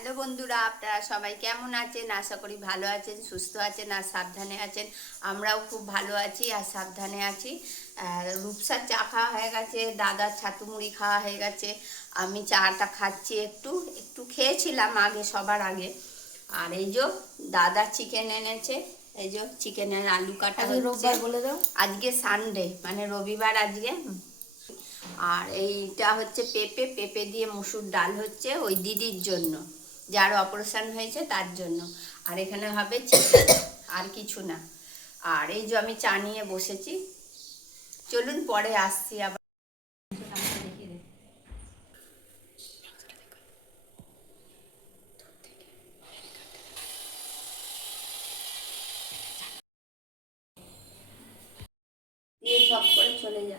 Hello বন্ধুরা, আপনারা সবাই কেমন আছেন? আশা করি ভালো আছেন, সুস্থ আছেন আর সাবধানে আছেন। আমরাও খুব ভালো আছি আর সাবধানে আছি। রূপসার চা খাওয়া হয়ে গেছে, দাদার ছাতু মুড়ি খাওয়া হয়ে গেছে। আমি চাটা খাচ্ছি, একটু একটু খেয়েছিলাম আগে, সবার আগে। আর এই যে দাদা চিকেন এনেছে, এই যে চিকেনের আলু কাটা হচ্ছে। বলে দাও। আজকে সানডে মানে রবিবার আজকে। আর এইটা হচ্ছে পেঁপে পেঁপে দিয়ে মুসুর ডাল হচ্ছে ওই দিদির জন্য, যার অপারেশন হয়েছে তার জন্য। আর এখানে হবে চিকেন, আর কিছু না। আর এই যে আমি চা নিয়ে বসেছি, চলুন পরে আসছি আবার। দিয়ে সব করে চলে যা।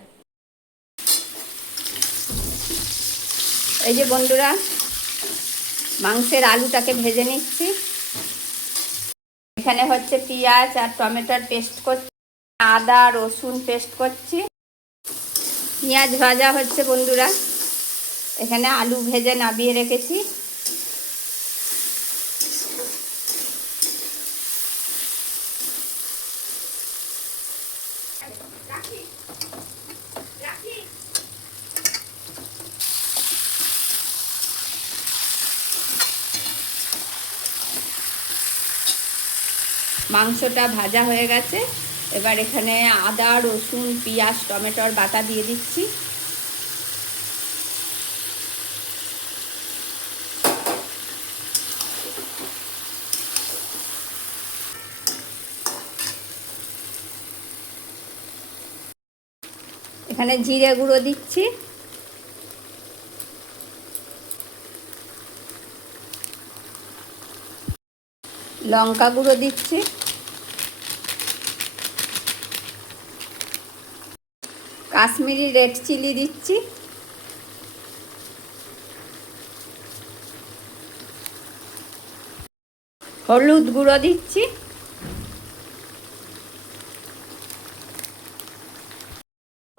এই যে বন্ধুরা, মাংসের আলুটাকে ভেজে নিচ্ছি। এখানে হচ্ছে পেঁয়াজ আর টমেটোর পেস্ট করছি, আদা রসুন পেস্ট করছি। পেঁয়াজ ভাজা হচ্ছে বন্ধুরা, এখানে আলু ভেজে নামিয়ে রেখেছি। মাংসটা ভাজা হয়ে গেছে, এবার এখানে আদা রসুন পেঁয়াজ টমেটোর বাটা দিয়ে দিচ্ছি। এখানে জিরে গুঁড়ো দিচ্ছি, লঙ্কা গুঁড়ো দিচ্ছি, কাশ্মীরি রেড চিলি দিচ্ছি, হলুদ গুঁড়ো দিচ্ছি,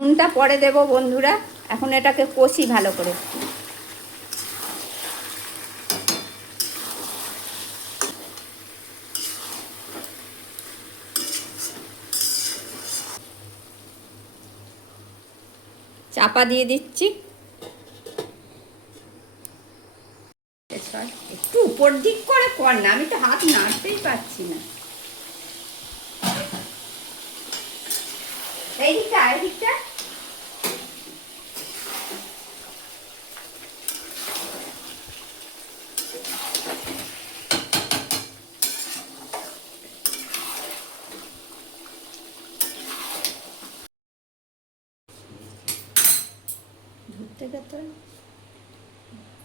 নুনটা পরে দেব বন্ধুরা। এখন এটাকে কষি ভালো করে। চাপা দিয়ে দিচ্ছি। একটু উপর দিক করে কর না, আমি তো হাত নাড়তেই পারছি না। এই দিকটা এই দিকটা ধরতে গেতে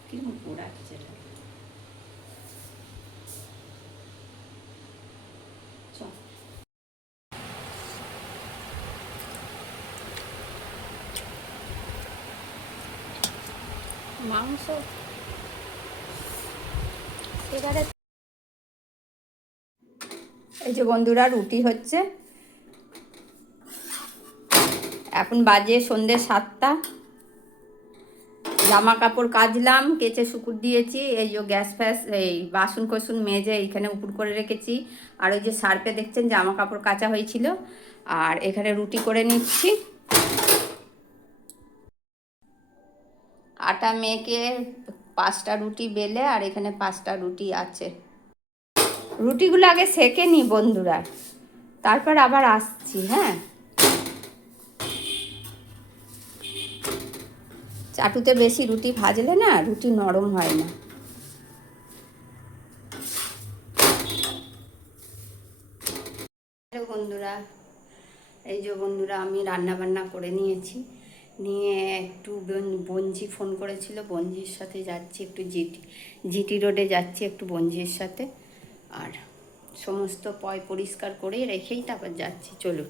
কিরকম পোড়াচ্ছে। মাংস এবারে এই যে বন্ধুরা রুটি হচ্ছে। এখন বাজে সন্ধ্যে 7টা। জামা কাপড় কাচলাম, কেচে শুকুর দিয়েছি। এই যে গ্যাস ফ্যাস এই বাসন কোসন মেজে এইখানে উপর করে রেখেছি। আর ওই যে সার্ফে দেখছেন জামা কাপড় কাচা হয়েছিল। আর এখানে রুটি করে নিচ্ছি। আটা মেখে 5টা রুটি বেলে আর এখানে 5টা রুটি আছে। রুটিগুলো আগে সেঁকে নি বন্ধুরা, তারপর আবার আসছি। হ্যাঁ, চাটুতে বেশি রুটি ভাজলে না রুটি নরম হয় না। বন্ধুরা এই যে বন্ধুরা আমি রান্না বান্না করে নিয়েছি, নিয়ে একটু বঞ্জি ফোন করেছিল, বঞ্জির সাথে যাচ্ছি একটু জিটি রোডে যাচ্ছি একটু বঞ্জির সাথে। আর সমস্ত পরিষ্কার করে রেখেই তারপর যাচ্ছি। চলুন।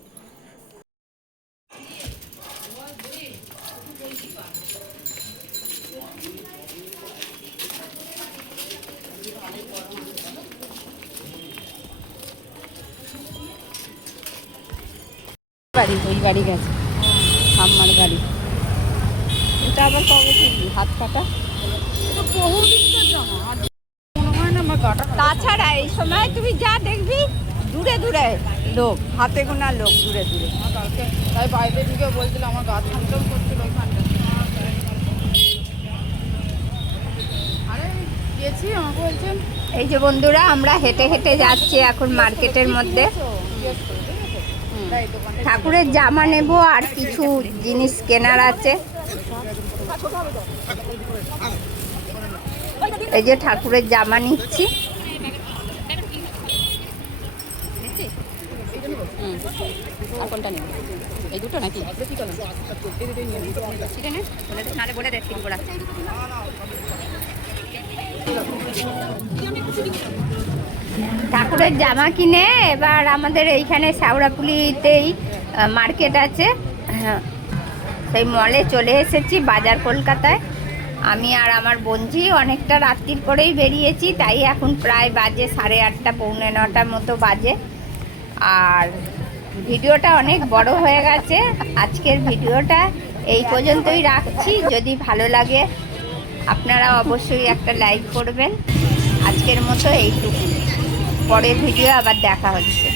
গাড়ি ওই গাড়ি গেছে, আমার গাড়ি। এটা আবার কবে কি হাত কাটা? বহুদিন তো জমা আমার গাটা তাছাড়া এই সময় তুমি যা দেখবি দূরে দূরে লোক, হাতে গোনা লোক দূরে দূরে। কালকে তাই বাইরে ঢুকে বলছিল আমার গা ছমছম করছিল ওইখানটা। আরে গেছি আমাকে বলছেন এই যে বন্ধুরা আমরা হেঁটে হেঁটে যাচ্ছি এখন মার্কেটের মধ্যে। ঠাকুরের জামা নেব আর কিছু জিনিস কেনার আছে। এই যে ঠাকুরের জামা নিচ্ছি। কোনটা নেব? এই দুটো নাকি? বলে দে তিন গোড়া। ঠাকুরের জামা কিনে এবার আমাদের এইখানে শ্যাওড়াপুলিতেই মার্কেট আছে, হ্যাঁ সেই মলে চলে এসেছি বাজার কলকাতায়। আমি আর আমার বোনঝি অনেকটা রাত্রির করেই বেরিয়েছি, তাই এখন প্রায় বাজে 8:30 পৌনে 9টার মতো বাজে। আর ভিডিওটা অনেক বড় হয়ে গেছে, আজকের ভিডিওটা এই পর্যন্তই রাখছি। যদি ভালো লাগে আপনারা অবশ্যই একটা লাইক করবেন। আজকের মতো এইটুকু, পরের ভিডিও আবার দেখা হচ্ছে।